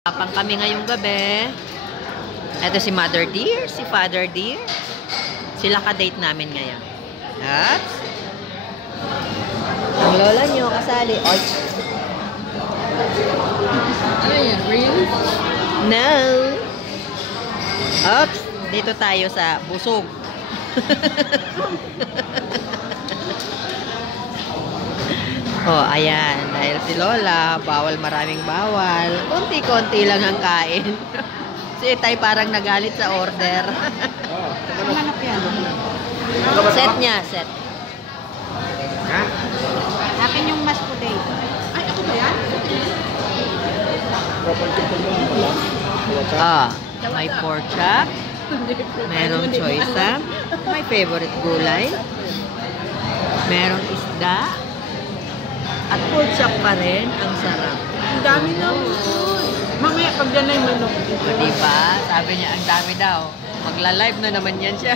Tapang kami ngayong gabi. Ito si Mother Dear, si Father Dear. Sila ka-date namin ngayon. Oops. Ang lola nyo kasali. Oy. Ano yan? Really? No. Oops. Dito tayo sa busog. Oh, ayan. Dahil si Lola, maraming bawal. Konti-konti lang ang kain. Si Itay parang nagalit sa order. Manap yan. Set niya, set. Ha? Akin yung mashed potato. Ay, ako ba yan? Ah, may pork chop. Merong choice. My favorite gulay. Merong isda. At pork chop pa rin. Ang sarap. Ang dami na mamaya pag dyan na yung manok. O, diba? Sabi niya, ang dami daw. Magla-live na naman yan siya.